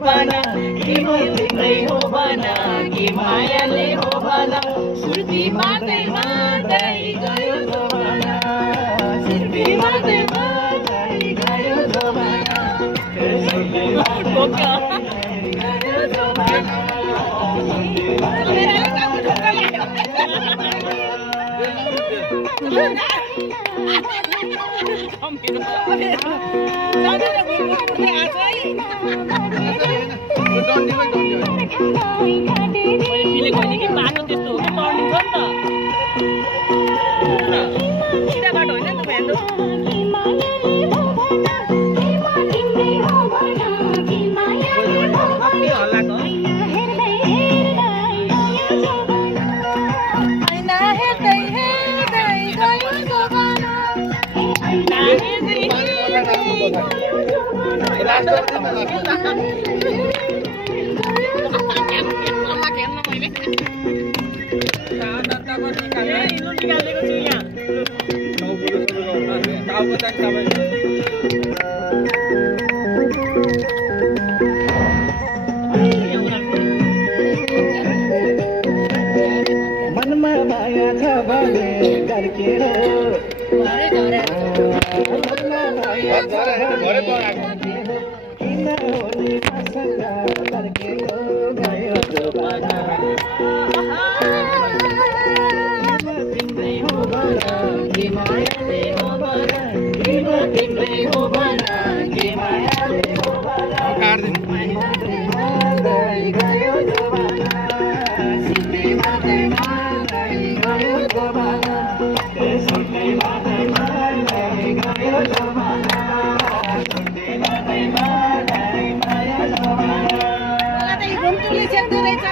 भना कि म तिम्रै हो भना कि मायाले हो भना सुर्ती मात्रै मात्रै गयो जमाना सुर्ती मात्रै मात्रै गयो जमाना त्यसैले गयो जमाना मनमा माया छ भने गर्के हो मनमा माया छ भने किन होली मसँग गर्के हो गयो जमाना तिम्रै हो भना कि मायाले हो भना कि म तिम्रै हो भना कि मायाले हो भना गयो जमाना सुर्ती मात्रै मात्रै गयो जमाना सुर्ती मात्रै मात्रै गयो जमाना सुर्ती मात्रै मात्रै गयो जमाना मलाई त यो घुम्टुले छेक्दो रहेछ